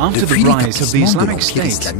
After the rise of the Islamic State,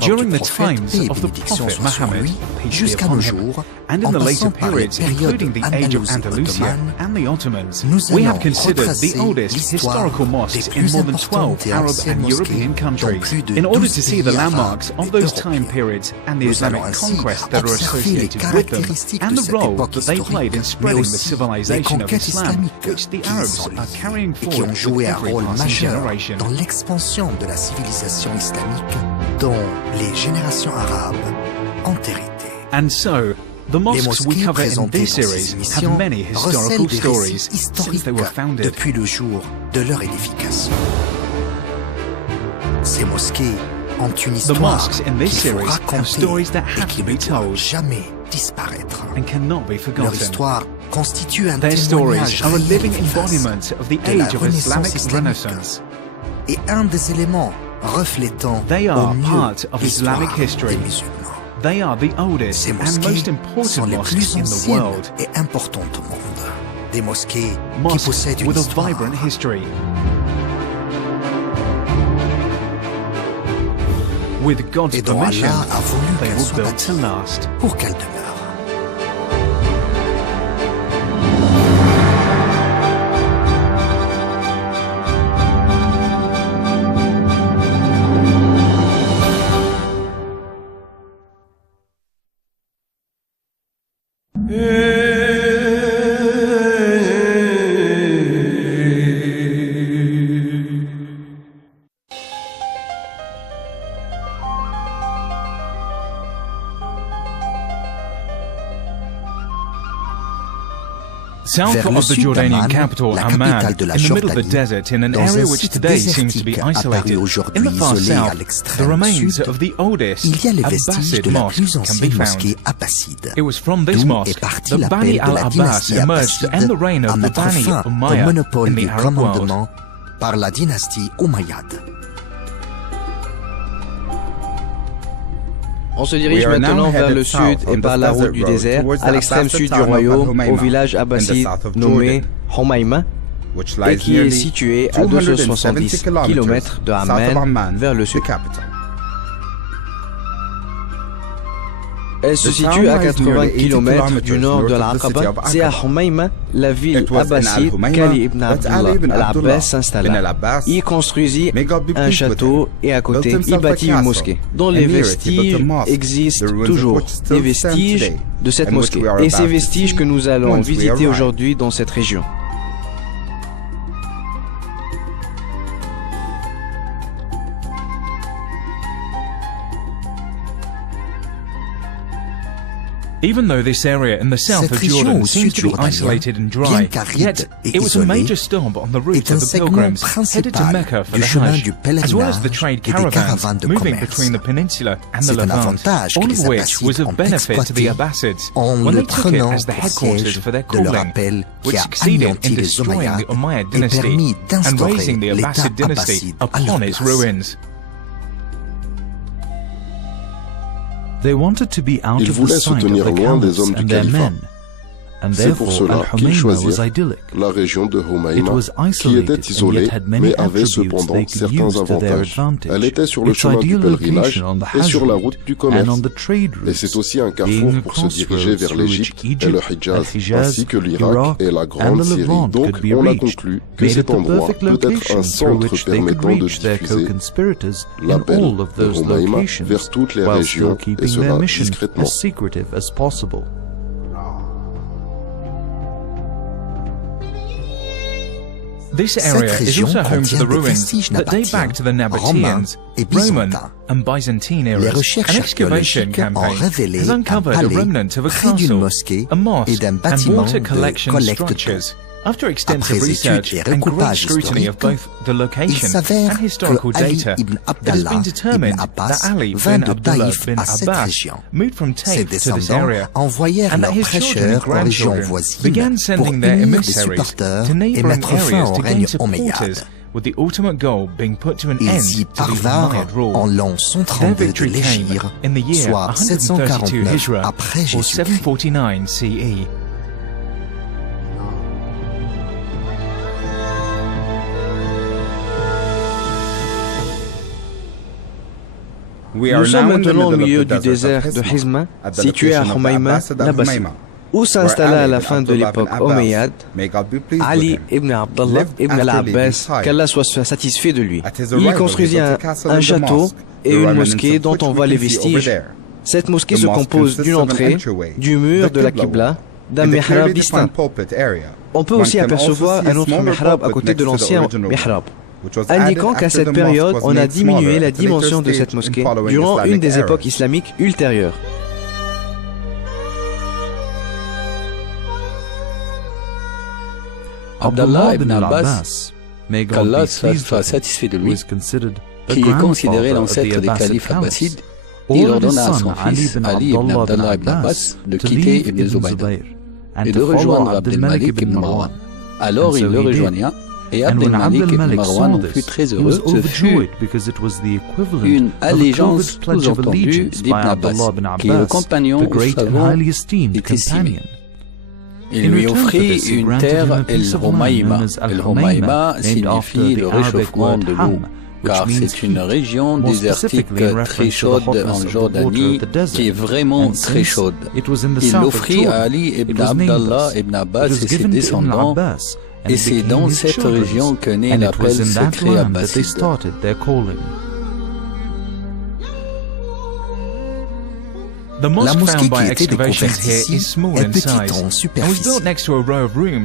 during the times of the Prophet Muhammad, peace be upon him, and in the later periods, including the age of Andalusia and the Ottomans, we have considered the oldest historical mosques in more than 12 Arab and European countries. In order to see the landmarks of those time periods and the Islamic conquest that are associated with them, and the role that they played in spreading the civilization of Islam, which the Arabs are carrying forward with every passing generation. Dans l'expansion de la civilisation islamique dont les générations arabes ont hérité. And so, the mosques we cover in this series have many historical stories since they were founded. Depuis le jour de leur édification. Ces mosquées ont une The histoire mosques in this qu'il faut series have raconter stories that et have qui to ne be doivent told jamais disparaître. and cannot be Leur forgotten. histoire constitue un Their stories témoignage are a réel living et vivace embodiment of the de la age of Renaissance Islamic islamique Renaissance. et un des éléments reflétant They au are mieux part of l'histoire Islamic history. des musulmans. They are the oldest Ces and mosquées most sont important les mosques plus in the anciennes world. et importantes au monde. Des mosquées qui Mosques possèdent une with a histoire. vibrant history. With God's Et dont permission, Allah a voulu they qu'elle were soit built to bâtie last. pour qu'elle demeure. South Vers le of the sud Jordanian d'Amman, capital, la Amman, capitale de la in the middle of the Jordanie, desert, in an dans area un which site today seems to be désertique isolated, apparu aujourd'hui in the far isolé à south, the l'extrême remains sud, of the oldest il y a les vestiges Abbasid de la mosque plus can be ancienne found. mosquée abbasside. It was from this D'où est mosque parti that l'appel Bani de la al-Abbas dynastie emerged and the reign abbasside à of the mettre Bani fin au Umayyad monopole in the du Arab world. commandement par la dynastie Umayyade. On se dirige maintenant vers le sud et par la route du désert, à l'extrême sud du royaume, au village abbasside nommé Homaïma, et qui est situé à 270 km de Amman vers le sud. Elle se situe à 80 km du nord de l'Aqaba. C'est à Homaïma, la ville abbasside qu'Ali ibn Abdullah al-Abbas s'installa. Il construisit un château et à côté, il bâtit une mosquée, dont les vestiges existent toujours, des vestiges de cette mosquée. Et ces vestiges que nous allons visiter aujourd'hui dans cette région. Even though this area in the south of Jordan seems to be isolated and dry, yet it was a major stop on the route of the pilgrims headed to Mecca for the Hajj, as well as the trade caravans moving between the peninsula and the Levant, all of which was of benefit to the Abbasids when they took it as the headquarters for their calling, which succeeded in destroying the Umayyad dynasty and raising the Abbasid dynasty upon its ruins. They wanted to be out Ils of the voulaient se sight of tenir the loin des caliphs hommes du and their califat. men, and C'est pour therefore cela qu'ils Al-Humayma was choisirent idyllic. la région de It Homaïma, was qui isolated était and isolée, yet had many mais avait attributes cependant they could certains use to their avantages. advantage. Elle était sur le Its chemin du ideal pèlerinage location on the et Hajj sur la route route du and commerce. on the trade Et routes, c'est aussi un being carrefour a pour se diriger vers crossroads through l'Égypte which et le Egypt, Hijaz, Al-Hijaz, ainsi que l'Irak Iraq, et la and Grande the Syrie. Levant Donc could be on a reached, conclu que made cet it the endroit perfect peut être location un through centre which they could permettant de reach their diffuser co-conspirators in l'appel all of de those Homaïma locations, vers toutes les while still régions et keeping their cela mission discrètement. as secretive as possible. This area is also home to the ruins that date back to the Nabateans, Roman and Byzantine eras. An excavation campaign has uncovered a remnant of a castle, a mosque and water collection structures. After extensive research and great scrutiny of both the location and historical data, it has been determined that Ali bin Abdullah bin Abbas moved from Taif to this area, and that his children and grandchildren began sending their emissaries to neighbouring areas to gain supporters, with the ultimate goal being put to an end to the Umayyad rule. Their victory came in the year 132 Hijra, or 749 CE. Nous sommes maintenant au milieu du désert de Hizma, situé à Humayma, l'Abbaside, où s'installa à la fin de l'époque omeyyade Ali ibn Abdallah ibn al-Abbas, qu'Allah soit satisfait de lui. Il y construisit un château et une mosquée dont on voit les vestiges. Cette mosquée se compose d'une entrée, du mur de la Qibla, d'un mihrab distinct. On peut aussi apercevoir un autre mihrab à côté de l'ancien mihrab, indiquant qu'à cette période, on a diminué la dimension de cette mosquée durant une des époques islamiques ultérieures. Abdallah ibn Abbas, qu'Allah soit satisfait de lui, qui est considéré l'ancêtre des califes abbassides, il ordonna à son fils Ali ibn Abdallah ibn Abbas de quitter Ibn Zubaydah et de rejoindre Abdelmalik ibn Marwan. Alors il le rejoigna et Abdelmalik ibn Marwan fut très heureux. Ce fut une allégeance sous-entendue d'Ibn Abbas, qui est le compagnon au savant est estimé. Il lui offrit une terre, El-Homaïma. El-Homaïma signifie le réchauffement de l'eau, car c'est une région désertique très chaude en Jordanie, qui est vraiment très chaude. Il l'offrit à Ali ibn Abdallah ibn Abbas et ses descendants, et c'est dans cette région que naît l'appel secret abbasside. La mosquée qui a été découverte ici est petite en superficie.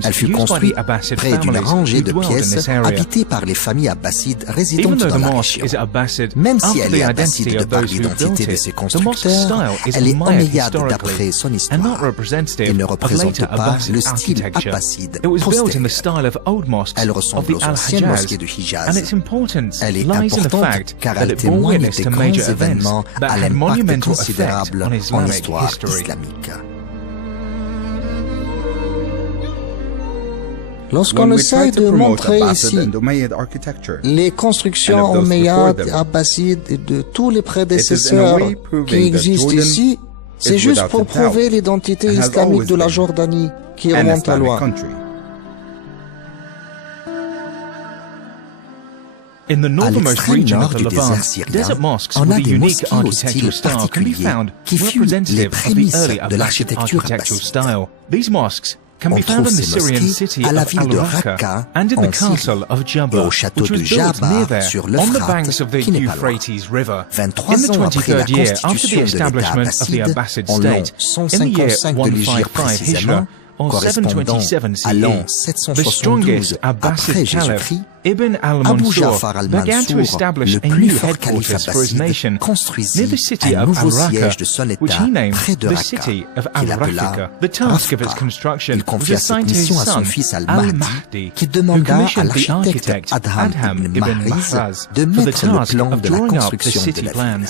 Elle fut construite près d'une rangée de pièces habitées par les familles abbassides résidentes dans la région. Même si elle est abbasside de par l'identité de ses constructeurs, elle est omeyyade d'après son histoire. Elle ne représente pas le style abbasside postérieur. Elle ressemble aux anciennes mosquées de Hijaz. Elle est importante car elle témoigne des grands événements à l'impact considérable en histoire islamique. Lorsqu'on essaie de montrer ici les constructions omeyyades, abbassides et de tous les prédécesseurs qui existent ici, c'est juste pour prouver l'identité islamique de la Jordanie qui remonte à loin. À l'extrême nord du désert syrien, on a des mosquées au style particulier qui fut les prémices de l'architecture abbasside. On trouve ces mosquées à la ville de Raqqa en Syrie et au château de Jabar sur l'Euphrate qui n'est pas loin. 23 ans après la constitution de l'État abbasside, en l'an 155 de l'Hégire précisément, correspondant à l'an 772 après Jésus-Christ, Abu Ja'far al-Mansour, le plus fort calife abbasside, construisit un nouveau siège de son État près de Raqqa, qu'il appela Rafqa. Il confia cette mission à son fils al-Mahdi, qui demanda à l'architecte Adham ibn Mahriz de mettre le plan de la construction de la ville.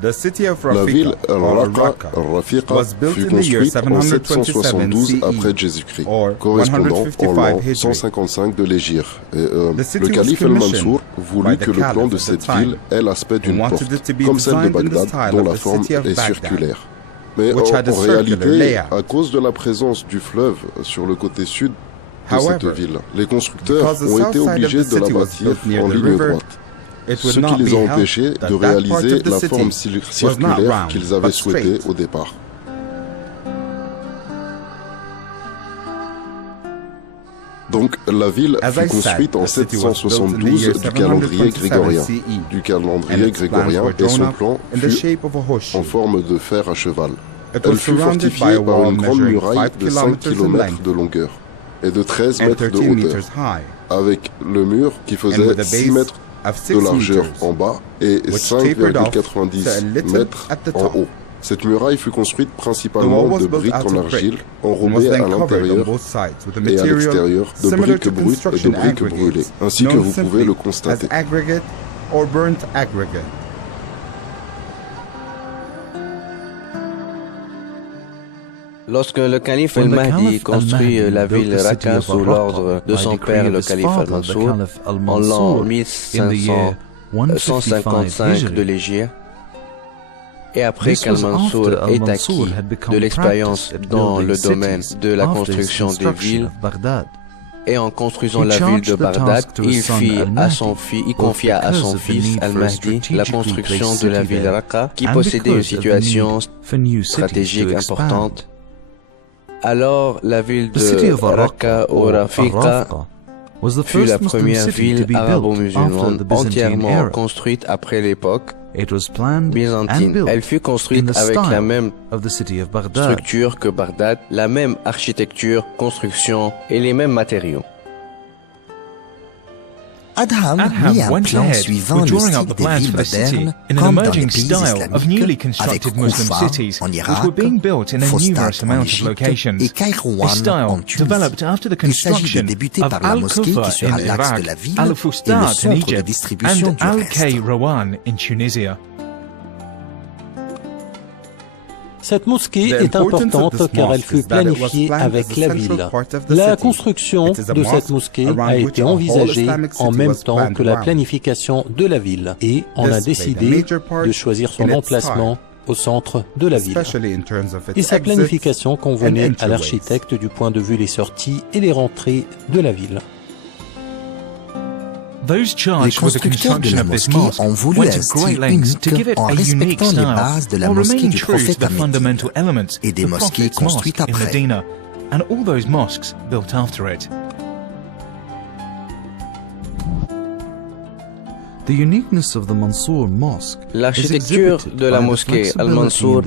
La ville al-Raqqa fut construite en 772 après Jésus-Christ, correspondant au l'an 155 de l'Hégire. Le calife al-Mansour voulut que le plan de cette ville ait l'aspect d'une porte, comme celle de Bagdad, dont la forme est circulaire. Mais en réalité, à cause de la présence du fleuve sur le côté sud de cette ville, les constructeurs ont été obligés de la bâtir en ligne droite, ce qui les a empêchés de réaliser la forme circulaire qu'ils avaient souhaitée au départ. Donc la ville fut construite en 772 du calendrier grégorien. Et son plan fut en forme de fer à cheval. Elle fut fortifiée par une grande muraille de 5 km de longueur et de 13 mètres de hauteur, avec le mur qui faisait 6 mètres de largeur en bas et 5,90 mètres en haut. Cette muraille fut construite principalement de briques en argile, enrobées à l'intérieur et à l'extérieur de briques brutes et de briques brûlées, ainsi que vous pouvez le constater. Lorsque le calife al-Mahdi construit la ville Raqqa sous l'ordre de son père, le calife al-Mansour, en l'an 1155 de l'Hégire, et après qu'al-Mansour ait acquis de l'expérience dans le domaine de la construction des villes et en construisant la ville de Bagdad, il confia à son fils Al-Mahdi la construction de la ville Raqqa, qui possédait une situation stratégique importante. Alors, la ville de Raqqa ou Rafiqa fut la première ville arabo-musulmane entièrement construite après l'époque byzantine. Elle fut construite avec la même structure que Bagdad, la même architecture, construction et les mêmes matériaux. Adham mit un plan suivant le style des villes modernes, comme dans les pays islamiques, avec Koufa en Irak, Fostat en Égypte et Kairouan en Tunisie. Il s'agit de débuter par la mosquée qui sera l'axe de la ville et le centre de distribution du reste. Cette mosquée est importante car elle fut planifiée avec la ville. La construction de cette mosquée a été envisagée en même temps que la planification de la ville et on a décidé de choisir son emplacement au centre de la ville. Et sa planification convenait à l'architecte du point de vue des sorties et les rentrées de la ville. Les constructeurs de la mosquée ont voulu un style unique en respectant les bases de la mosquée du prophète Ahmed et des mosquées construites après. L'architecture de la mosquée Al-Mansour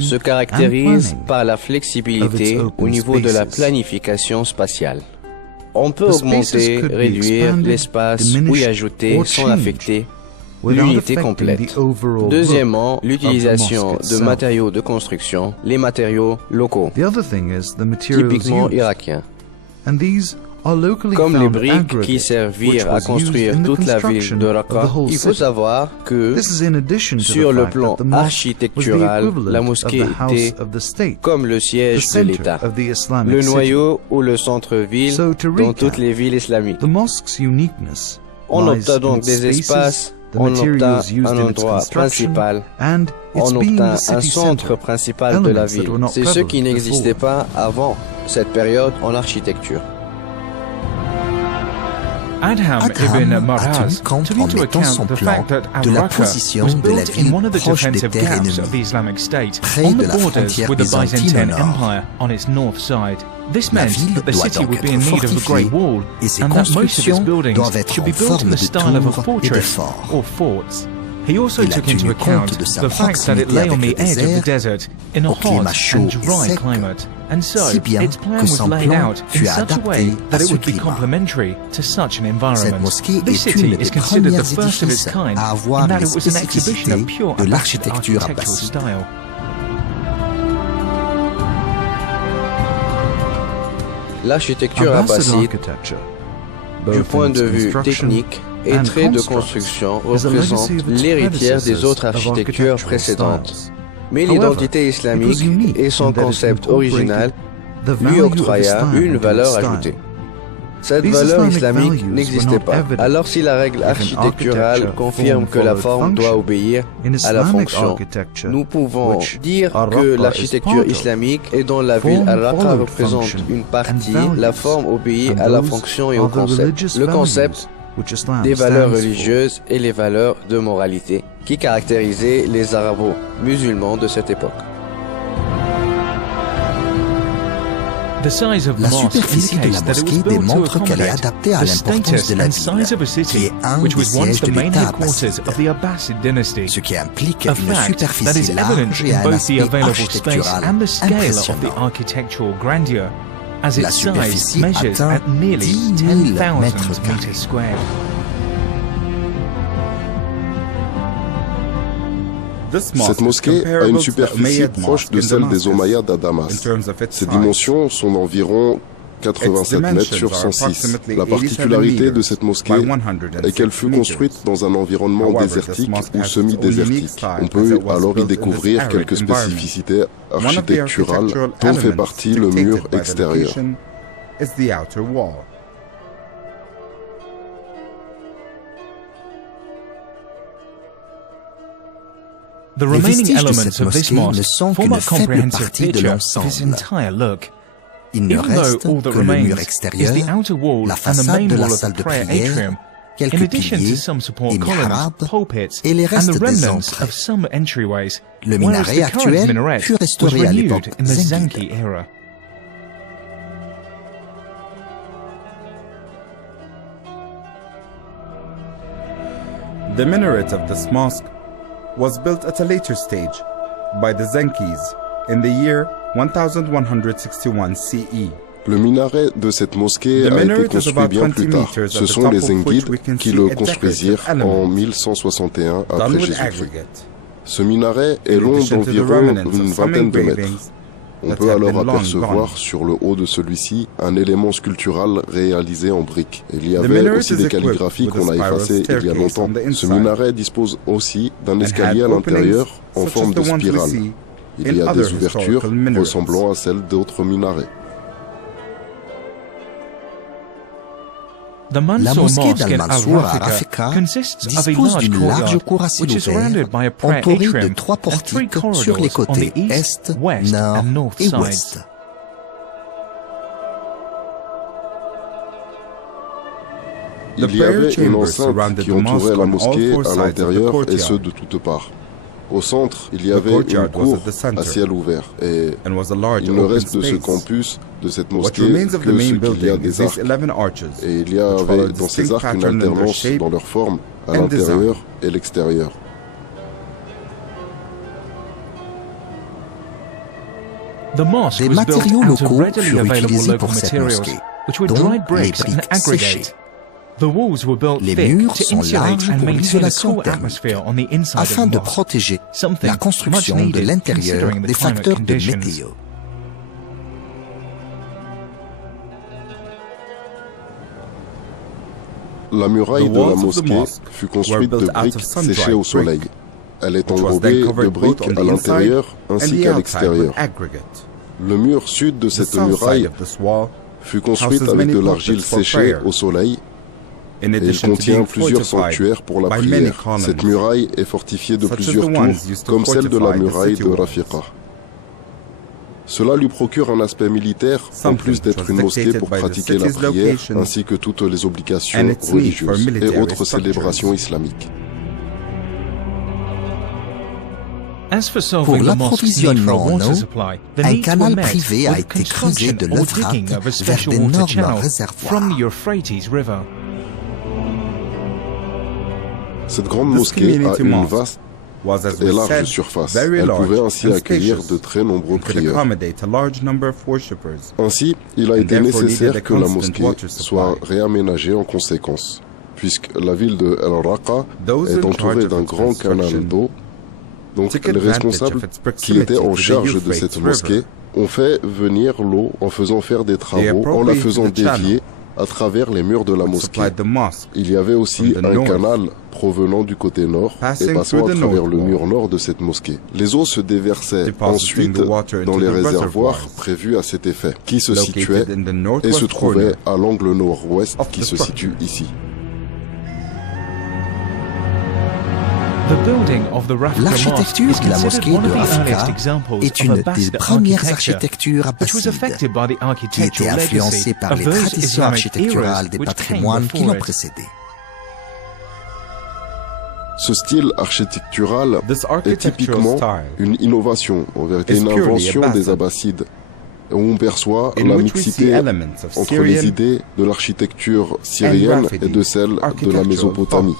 se caractérise par la flexibilité au niveau de la planification spatiale. On peut augmenter, réduire l'espace ou y ajouter sans affecter l'unité complète. Deuxièmement, l'utilisation de matériaux de construction, les matériaux locaux, typiquement irakiens. Comme les briques qui servirent à construire toute la ville de Raqqa, il faut savoir que, sur le plan architectural, la mosquée était comme le siège de l'État, le noyau ou le centre-ville dans toutes les villes islamiques. On obtint donc des espaces, on obtint un endroit principal, on obtint un centre principal de la ville. C'est ce qui n'existait pas avant cette période en architecture. Adham ibn Marhaz took into account the fact that Al-Raqqa was built in one of the defensive gaps of the Islamic State, on the borders with the Byzantine Empire on its north side. This meant that the city would be in need of a great wall, and that most of its buildings should be built in the style of a fortress or forts. He also took into account the fact that it lay on the edge of the desert in a hot and dry climate, and so its plan was laid out in such a way that it would be complementary to such an environment. This city is considered the first of its kind in that it was an exhibition of pure Abbasid architectural style. L'architecture abbasside, du point de vue technique et traits de construction, représente l'héritière des autres architectures précédentes. Mais l'identité islamique et son concept original lui octroya une valeur ajoutée. Cette valeur islamique n'existait pas. Alors si la règle architecturale confirme que la forme doit obéir à la fonction, nous pouvons dire que l'architecture islamique et dont la ville Al-Raqqa représente une partie, la forme obéit à la fonction et au concept. Le concept des valeurs religieuses et les valeurs de moralité qui caractérisaient les arabo-musulmans de cette époque. La superficie de la mosquée démontre qu'elle est adaptée à l'importance de la ville, qui est un des sièges de l'État abbasside, ce qui implique une superficie large et un aspect architectural impressionnant. La superficie atteint 10 000 mètres carrés. Cette mosquée a une superficie proche de celle des Omeyyades à Damas. Ses dimensions sont d'environ 87 mètres sur 106. La particularité de cette mosquée est qu'elle fut construite dans un environnement désertique ou semi-désertique. On peut alors y découvrir quelques spécificités architecturales dont fait partie le mur extérieur. Les vestiges de cette mosquée ne sont qu'une faible partie de l'ensemble. Il ne reste que le mur extérieur, la façade de la salle de prière, quelques piliers et mihrab et les restes des entrées. Le minaret actuel fut restauré à l'époque Zengide. The minaret of this mosque was built at a later stage by the Zengids in the year 1161 CE. Le minaret de cette mosquée a été construit bien plus tard. Ce sont les Zengides qui le construisirent en 1161 après Jésus-Christ. Ce minaret est long d'environ une vingtaine de mètres. On peut alors apercevoir sur le haut de celui-ci un élément sculptural réalisé en briques. Il y avait aussi des calligraphies qu'on a effacées il y a longtemps. Ce minaret dispose aussi d'un escalier à l'intérieur en forme de spirale. Il y a des ouvertures ressemblant à celles d'autres minarets. La mosquée d'Al-Mansour à Rafika dispose d'une large cour à ciel ouvert, entourée de 3 portiques sur les côtés est, nord et ouest. Il y avait une enceinte qui entourait la mosquée à l'intérieur et ce de toutes parts. Au centre, il y avait une cour à ciel ouvert et il ne reste de ce campus de cette mosquée que ce qu'il y a des arcs. Et il y avait dans ces arcs une alternance dans leur forme à l'intérieur et l'extérieur. Des matériaux locaux furent utilisés pour cette mosquée, dont les briques séchées. Les murs sont larges pour l'isolation thermique, afin de protéger la construction de l'intérieur des facteurs de météo. La muraille de la mosquée fut construite de briques séchées au soleil. Elle est enrobée de briques à l'intérieur ainsi qu'à l'extérieur. Le mur sud de cette muraille fut construit avec de l'argile séchée au soleil. Et il contient plusieurs sanctuaires pour la prière. Cette muraille est fortifiée de plusieurs tours, comme celle de la muraille de Rafiqa. Cela lui procure un aspect militaire, en plus d'être une mosquée pour pratiquer la prière, ainsi que toutes les obligations religieuses et autres célébrations islamiques. Pour l'approvisionnement en eau, un canal privé a été creusé de l'Euphrate vers d'énormes réservoirs. Cette grande mosquée a une vaste et large surface. Elle pouvait ainsi accueillir de très nombreux prieurs. Ainsi, il a été nécessaire que la mosquée soit réaménagée en conséquence, puisque la ville de El-Raqqa est entourée d'un grand canal d'eau. Donc les responsables qui étaient en charge de cette mosquée ont fait venir l'eau en faisant faire des travaux, en la faisant dévier à travers les murs de la mosquée. Il y avait aussi un canal provenant du côté nord et passant à travers le mur nord de cette mosquée. Les eaux se déversaient ensuite dans les réservoirs prévus à cet effet, qui se situaient et se trouvaient à l'angle nord-ouest qui se situe ici. L'architecture de la mosquée de Rafika est une des premières architectures abbassides qui était influencée par les traditions architecturales des patrimoines qui l'ont précédé. Ce style architectural est typiquement une innovation, en vérité une invention des Abbassides, où on perçoit la mixité entre les idées de l'architecture syrienne et de celle de la Mésopotamie.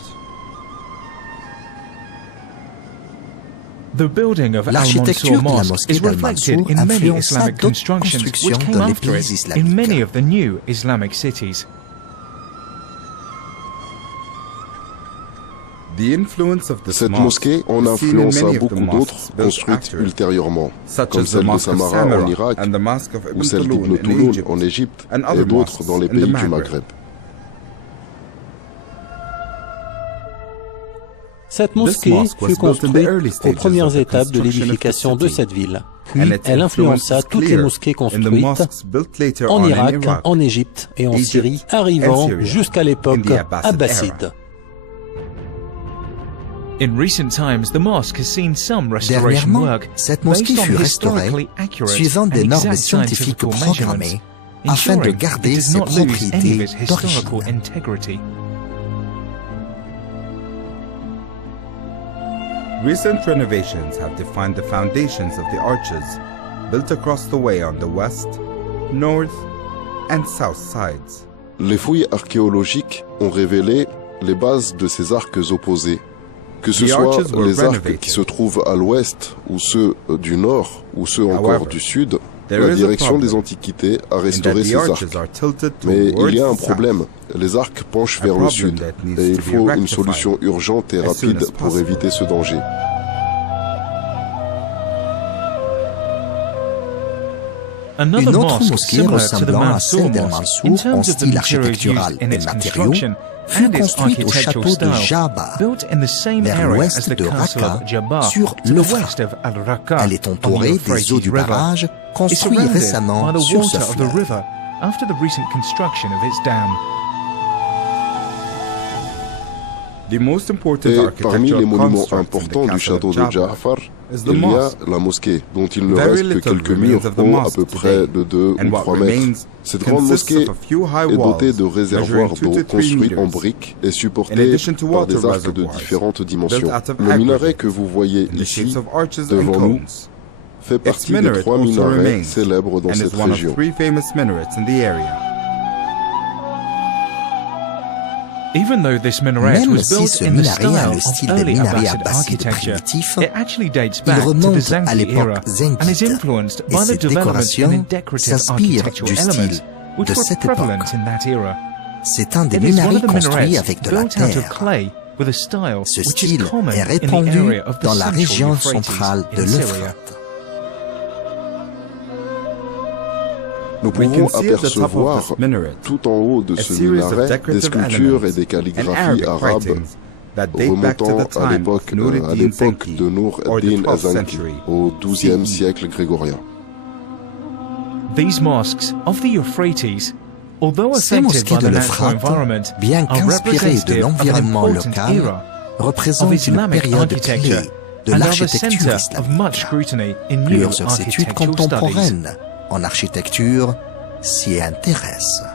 L'architecture de la mosquée d'Al-Mansour influença d'autres constructions dans les pays islamiques. Cette mosquée en influença beaucoup d'autres construites ultérieurement, comme celle de Samarra en Irak ou celle d'Ibn Touloun en Égypte et d'autres dans les pays du Maghreb. Cette mosquée fut construite aux premières étapes de l'édification de cette ville. Puis elle influença toutes les mosquées construites en Irak, en Égypte et en Syrie, arrivant jusqu'à l'époque abbasside. In recent times, the mosque has seen some restoration Dernièrement, work cette mosquée based on fut restaurée historically accurate suivant des and normes exact scientifiques scientific programmées measurements, afin de ensuring it garder does ses not lose any of propriétés its historical d'origine. integrity. Recent renovations have defined the foundations of the arches built across the way on the west, north, and south sides. Les fouilles archéologiques ont révélé les bases de ces arcs opposés. Que ce soit les arcs qui se trouvent à l'ouest, ou ceux du nord, ou ceux encore du sud, la direction des Antiquités a restauré ces arcs. Mais il y a un problème, les arcs penchent vers le sud, et il faut une solution urgente et rapide pour éviter ce danger. Une autre mosquée ressemblant à celle d'El Mansour en style architectural et matériaux fut construite au château de Jaba, vers l'ouest de Raqqa, sur l'Euphrate. Elle est entourée des eaux du barrage construit récemment sur ce fleuve. Et parmi les monuments importants du château de Ja'far, il y a la mosquée, dont il ne reste que quelques murs hauts à peu près de 2 ou 3 mètres. Cette grande mosquée est dotée de réservoirs d'eau construits en briques et supportés par des arcs de différentes dimensions. Le minaret que vous voyez ici, devant nous, fait partie des 3 minarets célèbres dans cette région. Même si ce minaret a le style des minarets abbassides primitifs, il remonte à l'époque zengide et ses décorations s'inspirent du style de cette époque. C'est un des minarets construits avec de la terre. Ce style est répandu dans la région centrale de l'Euphrate. Nous pouvons apercevoir tout en haut de ce minaret des sculptures et des calligraphies arabes remontant à l'époque de Nour ad-Din az-Zanki, au XIIe siècle grégorien. Ces mosquées de l'Euphrate, bien qu'inspirées de l'environnement local, représentent une période clé de l'architecture islamique. Plusieurs instituts contemporaines en architecture s'y intéressent.